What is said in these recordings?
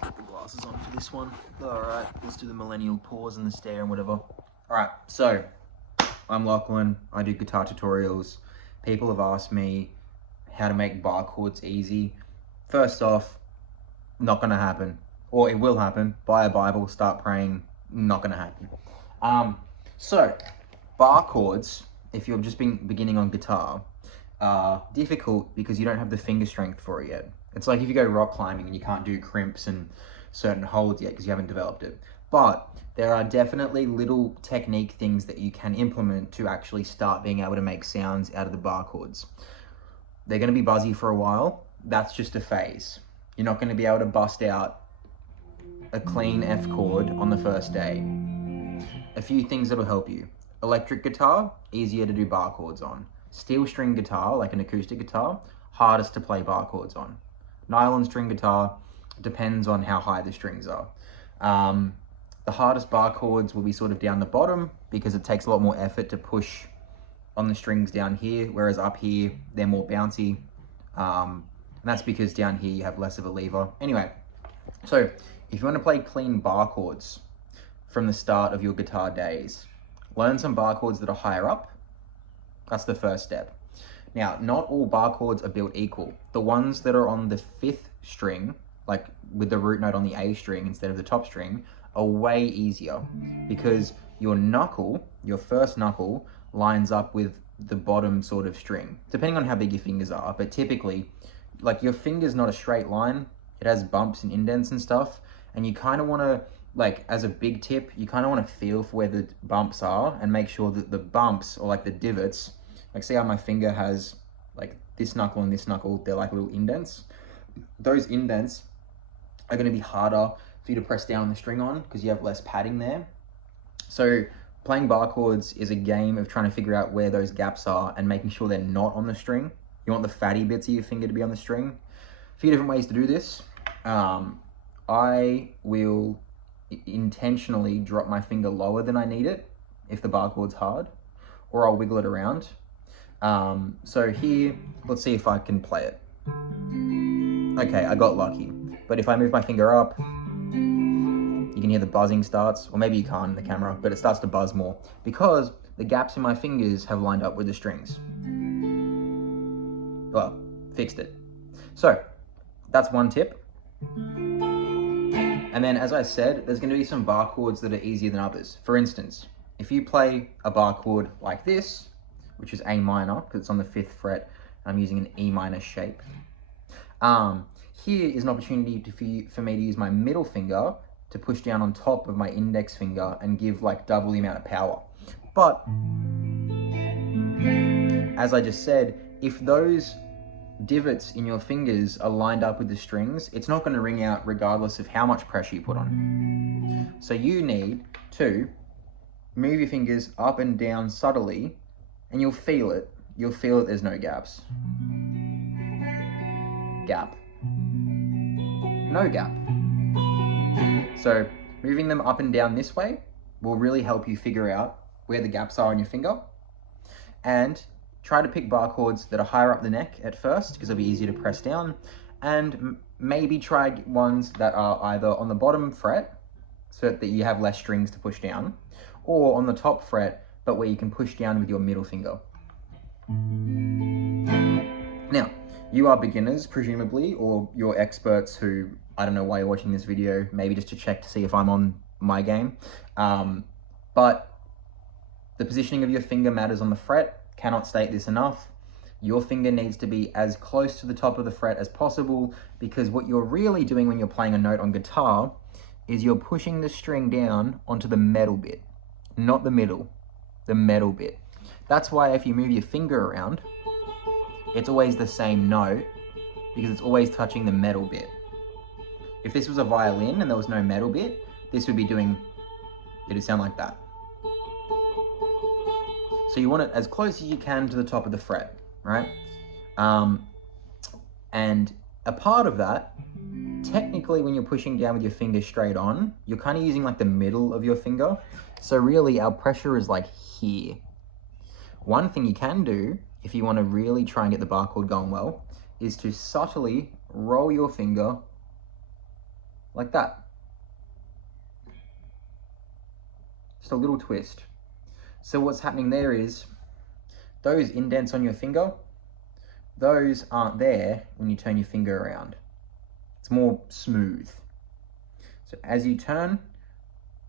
Let's get the glasses on for this one. Alright, let's do the millennial pause and the stare and whatever. Alright, so I'm Lachlan. I do guitar tutorials. People have asked me how to make bar chords easy. First off, not gonna happen. Or it will happen. Buy a Bible, start praying. Not gonna happen. So bar chords, if you're just beginning on guitar, are difficult because you don't have the finger strength for it yet. It's like if you go rock climbing and you can't do crimps and certain holds yet because you haven't developed it. But there are definitely little technique things that you can implement to actually start being able to make sounds out of the bar chords. They're going to be buzzy for a while. That's just a phase. You're not going to be able to bust out a clean F chord on the first day. A few things that'll help you. Electric guitar, easier to do bar chords on. Steel string guitar, like an acoustic guitar, hardest to play bar chords on. Nylon string guitar, depends on how high the strings are. The hardest bar chords will be sort of down the bottom because it takes a lot more effort to push on the strings down here, whereas up here, they're more bouncy. And that's because down here you have less of a lever. Anyway, so if you want to play clean bar chords from the start of your guitar days, learn some bar chords that are higher up. That's the first step. Now, not all bar chords are built equal. The ones that are on the 5th string, like with the root note on the A string instead of the top string, are way easier because your knuckle, your first knuckle, lines up with the bottom sort of string, depending on how big your fingers are. But typically, like your finger's not a straight line. It has bumps and indents and stuff. And you kind of want to, like as a big tip, you kind of want to feel for where the bumps are and make sure that the bumps or like the divots, like see how my finger has like this knuckle and this knuckle, they're like little indents. Those indents are going to be harder for you to press down the string on because you have less padding there. So playing bar chords is a game of trying to figure out where those gaps are and making sure they're not on the string. You want the fatty bits of your finger to be on the string. A few different ways to do this. I will intentionally drop my finger lower than I need it if the bar chord's hard, or I'll wiggle it around. So here, let's see if I can play it. Okay, I got lucky. But if I move my finger up, you can hear the buzzing starts, or maybe you can't in the camera, but it starts to buzz more because the gaps in my fingers have lined up with the strings. Well, fixed it. So that's one tip. And then, as I said, there's going to be some bar chords that are easier than others. For instance, if you play a bar chord like this, which is A minor, because it's on the 5th fret, and I'm using an E minor shape. Here is an opportunity for me to use my middle finger to push down on top of my index finger and give like double the amount of power. But, as I just said, if those divots in your fingers are lined up with the strings, it's not going to ring out regardless of how much pressure you put on. So you need to move your fingers up and down subtly, and you'll feel it. You'll feel that there's no gaps. Gap. No gap. So moving them up and down this way will really help you figure out where the gaps are on your finger. And try to pick bar chords that are higher up the neck at first because it'll be easier to press down. And maybe try ones that are either on the bottom fret so that you have less strings to push down, or on the top fret but where you can push down with your middle finger. Now, you are beginners, presumably, or you're experts who, I don't know why you're watching this video, maybe just to check to see if I'm on my game. But the positioning of your finger matters on the fret. Cannot state this enough. Your finger needs to be as close to the top of the fret as possible, because what you're really doing when you're playing a note on guitar is you're pushing the string down onto the metal bit, not the middle, the metal bit. That's why if you move your finger around, it's always the same note because it's always touching the metal bit. If this was a violin and there was no metal bit, this would be doing, it'd sound like that. So you want it as close as you can to the top of the fret, right? And a part of that, technically when you're pushing down with your finger straight on, you're kind of using like the middle of your finger. So really our pressure is like here. One thing you can do, if you want to really try and get the bar chord going well, is to subtly roll your finger like that. Just a little twist. So what's happening there is those indents on your finger, those aren't there when you turn your finger around. It's more smooth. So as you turn,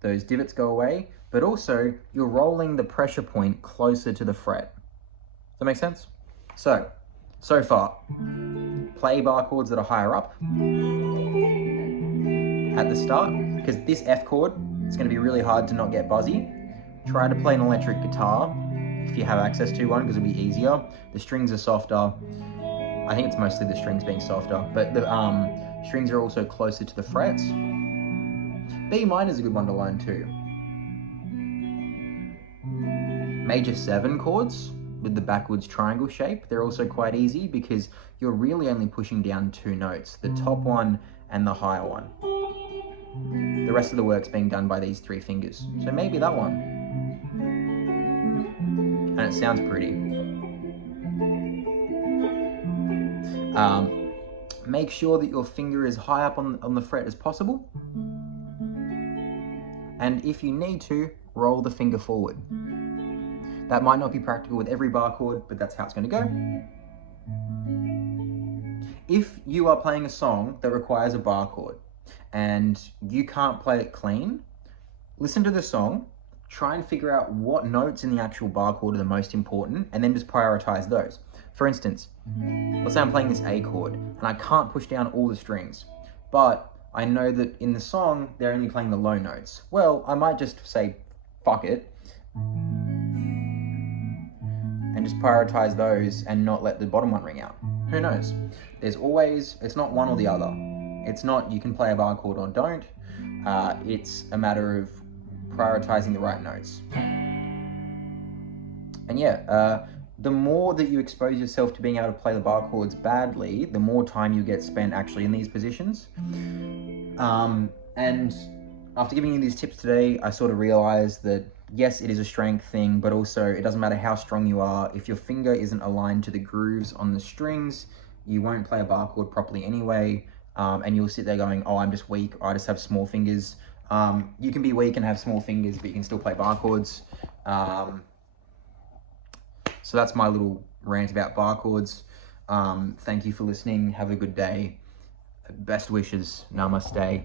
those divots go away, but also you're rolling the pressure point closer to the fret. Does that make sense? So far, play bar chords that are higher up at the start, because this F chord, it's going to be really hard to not get buzzy. Try to play an electric guitar if you have access to one, because it'll be easier. The strings are softer. I think it's mostly the strings being softer, but the strings are also closer to the frets. B minor is a good one to learn too. Major 7 chords with the backwards triangle shape, they're also quite easy because you're really only pushing down 2 notes, the top one and the higher one. The rest of the work's being done by these 3 fingers. So maybe that one. And it sounds pretty. Make sure that your finger is high up on the fret as possible. And if you need to, roll the finger forward. That might not be practical with every bar chord, but that's how it's going to go. If you are playing a song that requires a bar chord and you can't play it clean, listen to the song, try and figure out what notes in the actual bar chord are the most important, and then just prioritize those. For instance, let's say I'm playing this A chord and I can't push down all the strings, but I know that in the song they're only playing the low notes. Well, I might just say, fuck it, and just prioritize those and not let the bottom one ring out. Who knows? There's always, it's not one or the other. It's not you can play a bar chord or don't. It's a matter of prioritizing the right notes. And yeah, the more that you expose yourself to being able to play the bar chords badly, the more time you get spent actually in these positions. And after giving you these tips today, I sort of realized that yes, it is a strength thing, but also it doesn't matter how strong you are. If your finger isn't aligned to the grooves on the strings, you won't play a bar chord properly anyway. And you'll sit there going, oh, I'm just weak, or I just have small fingers. You can be weak and have small fingers, but you can still play bar chords. So that's my little rant about bar chords. Thank you for listening. Have a good day. Best wishes. Namaste.